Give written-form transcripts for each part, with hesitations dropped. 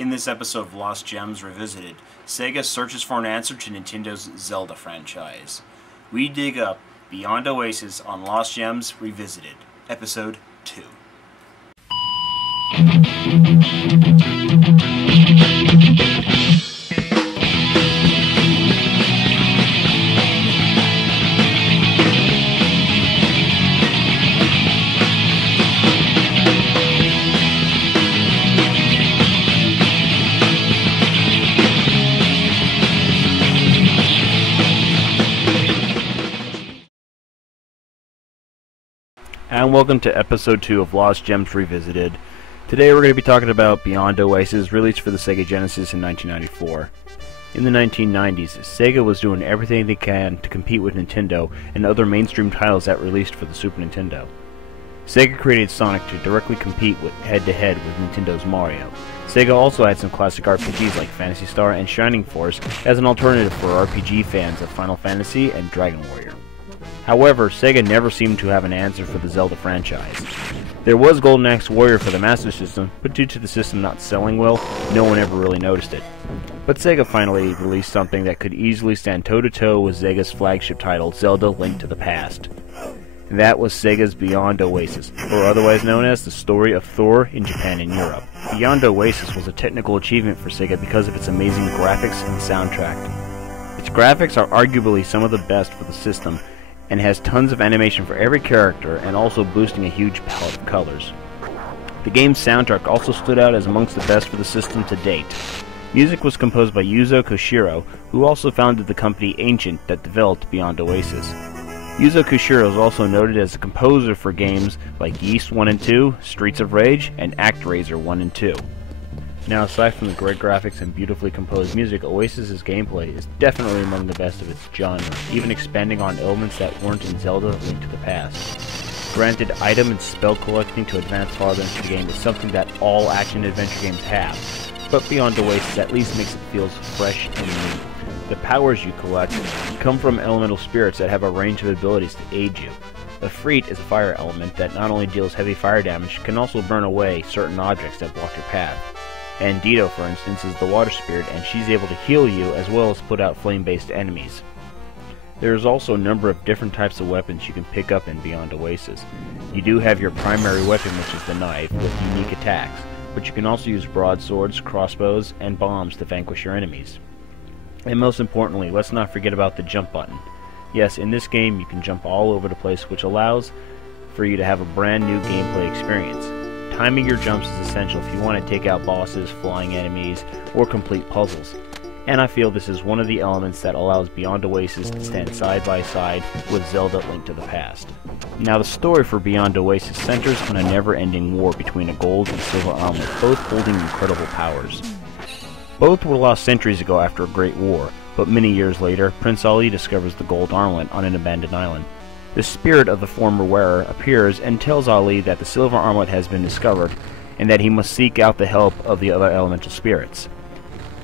In this episode of Lost Gems Revisited, Sega searches for an answer to Nintendo's Zelda franchise. We dig up Beyond Oasis on Lost Gems Revisited, Episode 2. And welcome to episode 2 of Lost Gems Revisited. Today we're going to be talking about Beyond Oasis, released for the Sega Genesis in 1994. In the 1990s, Sega was doing everything they can to compete with Nintendo and other mainstream titles that released for the Super Nintendo. Sega created Sonic to directly compete head-to-head with Nintendo's Mario. Sega also had some classic RPGs like Phantasy Star and Shining Force as an alternative for RPG fans of Final Fantasy and Dragon Warrior. However, Sega never seemed to have an answer for the Zelda franchise. There was Golden Axe Warrior for the Master System, but due to the system not selling well, no one ever really noticed it. But Sega finally released something that could easily stand toe-to-toe with Sega's flagship title, Zelda: Link to the Past. That was Sega's Beyond Oasis, or otherwise known as the Story of Thor in Japan and Europe. Beyond Oasis was a technical achievement for Sega because of its amazing graphics and soundtrack. Its graphics are arguably some of the best for the system, and has tons of animation for every character, and also boosting a huge palette of colors. The game's soundtrack also stood out as amongst the best for the system to date. Music was composed by Yuzo Koshiro, who also founded the company Ancient that developed Beyond Oasis. Yuzo Koshiro is also noted as a composer for games like Yeast 1 and 2, Streets of Rage, and ActRaiser 1 and 2. Now, aside from the great graphics and beautifully composed music, Oasis's gameplay is definitely among the best of its genre, even expanding on elements that weren't in Zelda: Link to the Past. Granted, item and spell collecting to advance farther into the game is something that all action-adventure games have, but Beyond Oasis at least makes it feel fresh and new. The powers you collect come from elemental spirits that have a range of abilities to aid you. Efreet is a fire element that not only deals heavy fire damage, can also burn away certain objects that block your path. And Dido, for instance, is the water spirit, and she's able to heal you as well as put out flame-based enemies. There is also a number of different types of weapons you can pick up in Beyond Oasis. You do have your primary weapon, which is the knife, with unique attacks, but you can also use broadswords, crossbows, and bombs to vanquish your enemies. And most importantly, let's not forget about the jump button. Yes, in this game you can jump all over the place, which allows for you to have a brand new gameplay experience. Timing your jumps is essential if you want to take out bosses, flying enemies, or complete puzzles. And I feel this is one of the elements that allows Beyond Oasis to stand side by side with Zelda: Link to the Past. Now, the story for Beyond Oasis centers on a never-ending war between a gold and silver armlet, both holding incredible powers. Both were lost centuries ago after a great war, but many years later, Prince Ali discovers the gold armlet on an abandoned island. The spirit of the former wearer appears and tells Ali that the silver armlet has been discovered, and that he must seek out the help of the other elemental spirits.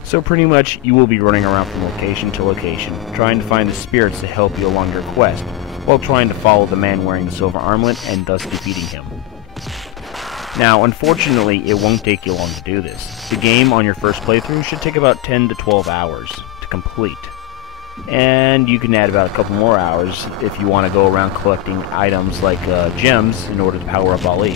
So pretty much, you will be running around from location to location, trying to find the spirits to help you along your quest, while trying to follow the man wearing the silver armlet and thus defeating him. Now, unfortunately, it won't take you long to do this. The game on your first playthrough should take about 10 to 12 hours to complete. And you can add about a couple more hours if you want to go around collecting items like gems in order to power up Ali.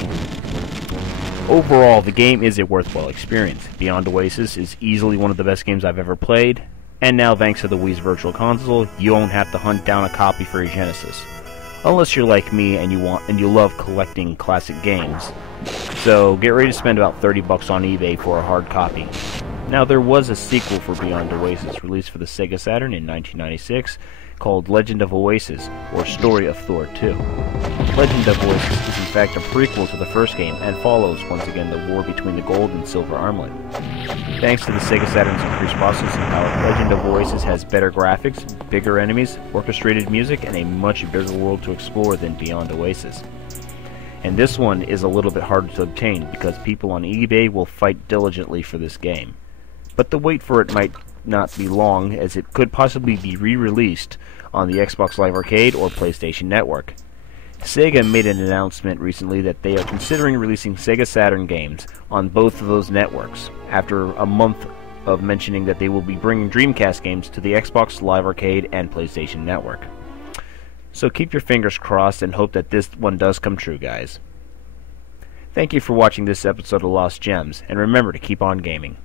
Overall, the game is a worthwhile experience. Beyond Oasis is easily one of the best games I've ever played, and now thanks to the Wii's Virtual Console, you won't have to hunt down a copy for your Genesis. Unless you're like me and you love collecting classic games. So get ready to spend about $30 on eBay for a hard copy. Now, there was a sequel for Beyond Oasis released for the Sega Saturn in 1996 called Legend of Oasis, or Story of Thor 2. Legend of Oasis is in fact a prequel to the first game and follows, once again, the war between the gold and silver armlet. Thanks to the Sega Saturn's increased processing power, Legend of Oasis has better graphics, bigger enemies, orchestrated music, and a much bigger world to explore than Beyond Oasis. And this one is a little bit harder to obtain because people on eBay will fight diligently for this game. But the wait for it might not be long, as it could possibly be re-released on the Xbox Live Arcade or PlayStation Network. Sega made an announcement recently that they are considering releasing Sega Saturn games on both of those networks, after a month of mentioning that they will be bringing Dreamcast games to the Xbox Live Arcade and PlayStation Network. So keep your fingers crossed and hope that this one does come true, guys. Thank you for watching this episode of Lost Gems, and remember to keep on gaming.